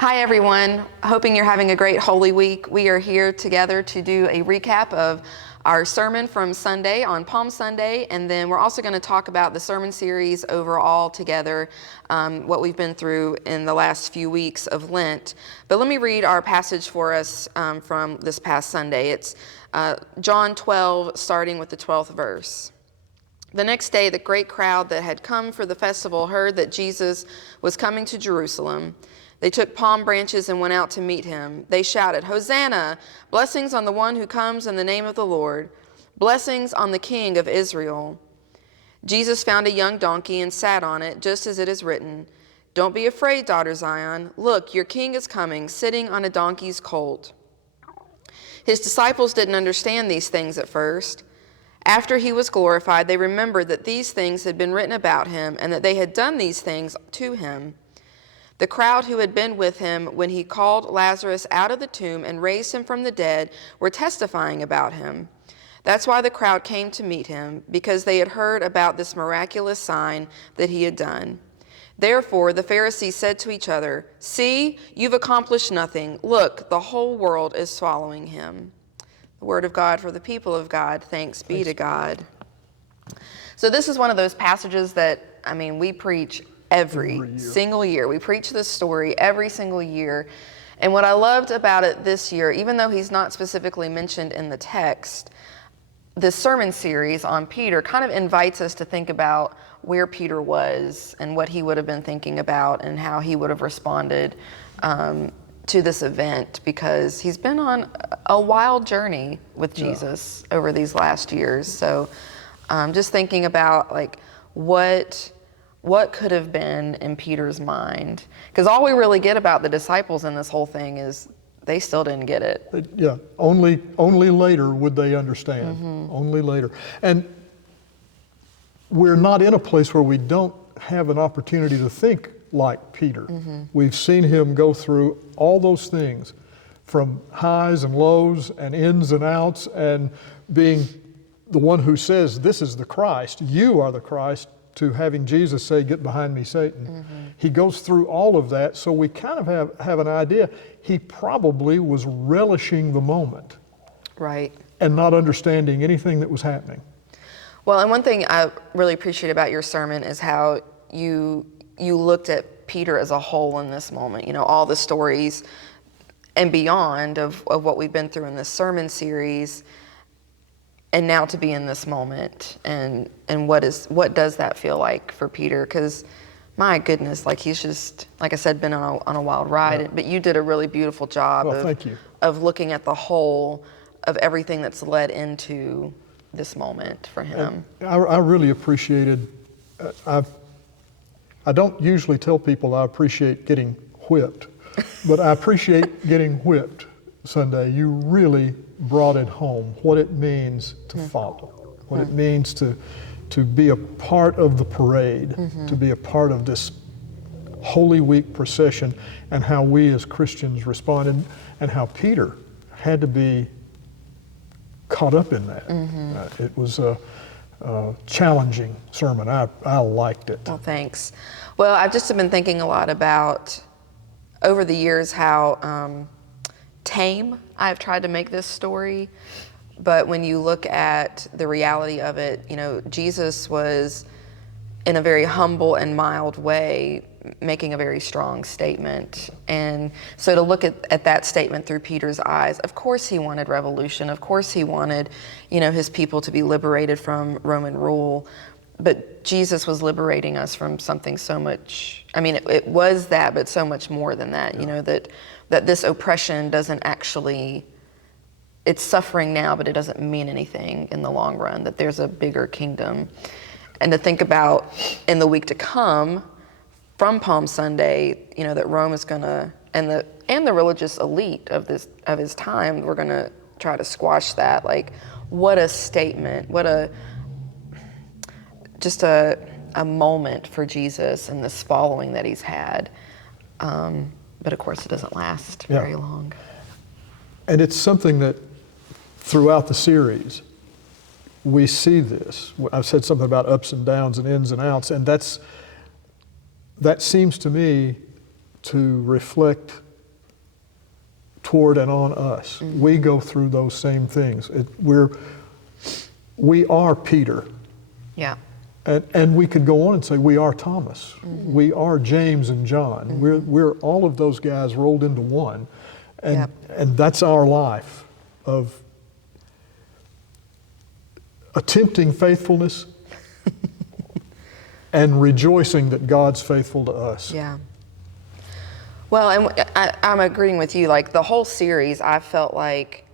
Hi everyone, hoping you're having a great Holy Week. We are here together to do a recap of our sermon from Sunday on Palm Sunday, and then we're also going to talk about the sermon series overall together, what we've been through in the last few weeks of Lent. But let me read our passage for us from this past Sunday. It's John 12, starting with the 12th verse. The next day, the great crowd that had come for the festival heard that Jesus was coming to Jerusalem. They took palm branches and went out to meet him. They shouted, "Hosanna! Blessings on the one who comes in the name of the Lord. Blessings on the King of Israel." Jesus found a young donkey and sat on it, just as it is written, "Don't be afraid, daughter Zion. Look, your king is coming, sitting on a donkey's colt." His disciples didn't understand these things at first. After he was glorified, they remembered that these things had been written about him and that they had done these things to him. The crowd who had been with him when he called Lazarus out of the tomb and raised him from the dead were testifying about him. That's why the crowd came to meet him, because they had heard about this miraculous sign that he had done. Therefore, the Pharisees said to each other, "See, you've accomplished nothing. Look, the whole world is following him." The word of God for the people of God. Thanks be to God. So this is one of those passages that, we preach every single year. We preach this story every single year. And what I loved about it this year, even though he's not specifically mentioned in the text, this sermon series on Peter kind of invites us to think about where Peter was and what he would have been thinking about and how he would have responded to this event, because he's been on a wild journey with Jesus over these last years. So just thinking about what could have been in Peter's mind, because all we really get about the disciples in this whole thing is they still didn't get it. Only later would they understand. Mm-hmm. Only later. And we're not in a place where we don't have an opportunity to think like Peter. Mm-hmm. We've seen him go through all those things, from highs and lows and ins and outs, and being the one who says, "This is the Christ, you are the Christ," to having Jesus say, "Get behind me, Satan." Mm-hmm. He goes through all of that, so we kind of have an idea. He probably was relishing the moment. Right. And not understanding anything that was happening. Well, and one thing I really appreciate about your sermon is how you looked at Peter as a whole in this moment, all the stories and beyond of what we've been through in this sermon series, and now to be in this moment, and what does that feel like for Peter? Because my goodness, he's just, like I said, been on a wild ride. Yeah. But you did a really beautiful job of looking at the whole of everything that's led into this moment for him. I really appreciated. I don't usually tell people I appreciate getting whipped, but I appreciate getting whipped Sunday. You really brought it home, what it means to follow, what it means to be a part of the parade, to be a part of this Holy Week procession, and how we as Christians responded, and how Peter had to be caught up in that. Mm-hmm. It was a challenging sermon. I liked it. Well, thanks. Well, I've just been thinking a lot about, over the years, how tame I've tried to make this story. But when you look at the reality of it, Jesus was, in a very humble and mild way, making a very strong statement. And so to look at that statement through Peter's eyes, of course he wanted revolution. Of course he wanted, his people to be liberated from Roman rule. But Jesus was liberating us from something so much, it was that, but so much more than that, that this oppression doesn't actually, it's suffering now, but it doesn't mean anything in the long run, that there's a bigger kingdom. And to think about in the week to come, from Palm Sunday, that Rome is gonna, and the religious elite of his time, we're gonna try to squash that. What a statement, just a moment for Jesus and this following that he's had. But of course it doesn't last very long. And it's something that throughout the series, we see this. I've said something about ups and downs and ins and outs, and that seems to me to reflect toward and on us. We go through those same things. We are Peter. Yeah. And we could go on and say we are Thomas. We are James and John. We're all of those guys rolled into one. And that's our life of attempting faithfulness and rejoicing that God's faithful to us. Yeah. Well, and I'm agreeing with you. Like the whole series, I felt like,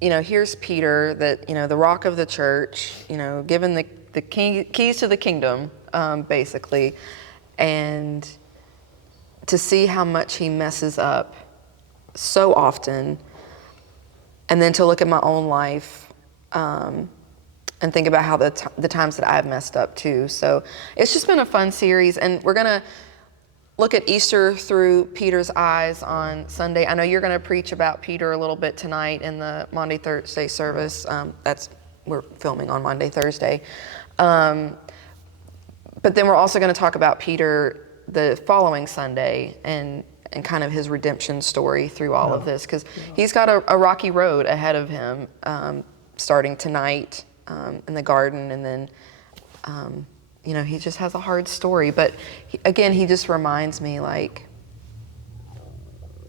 here's Peter, that, the rock of the church, given the keys to the kingdom, basically, and to see how much he messes up so often, and then to look at my own life and think about how the times that I've messed up too. So it's just been a fun series, and we're gonna look at Easter through Peter's eyes on Sunday. I know you're gonna preach about Peter a little bit tonight in the Monday, Thursday service. We're filming on Monday, Thursday. But then we're also gonna talk about Peter the following Sunday and kind of his redemption story through all of this, because he's got a rocky road ahead of him, starting tonight in the garden, and then he just has a hard story. But he just reminds me, like,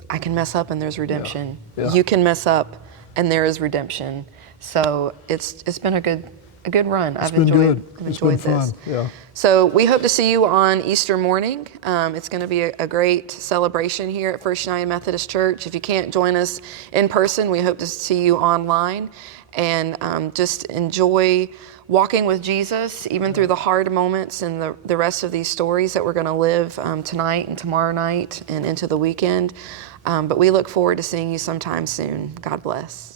I can mess up and there's redemption. You can mess up and there is redemption. So it's been a good run. I've enjoyed this. Yeah. So we hope to see you on Easter morning. It's going to be a great celebration here at First United Methodist Church. If you can't join us in person, we hope to see you online, and just enjoy walking with Jesus, even through the hard moments and the rest of these stories that we're going to live tonight and tomorrow night and into the weekend. But we look forward to seeing you sometime soon. God bless.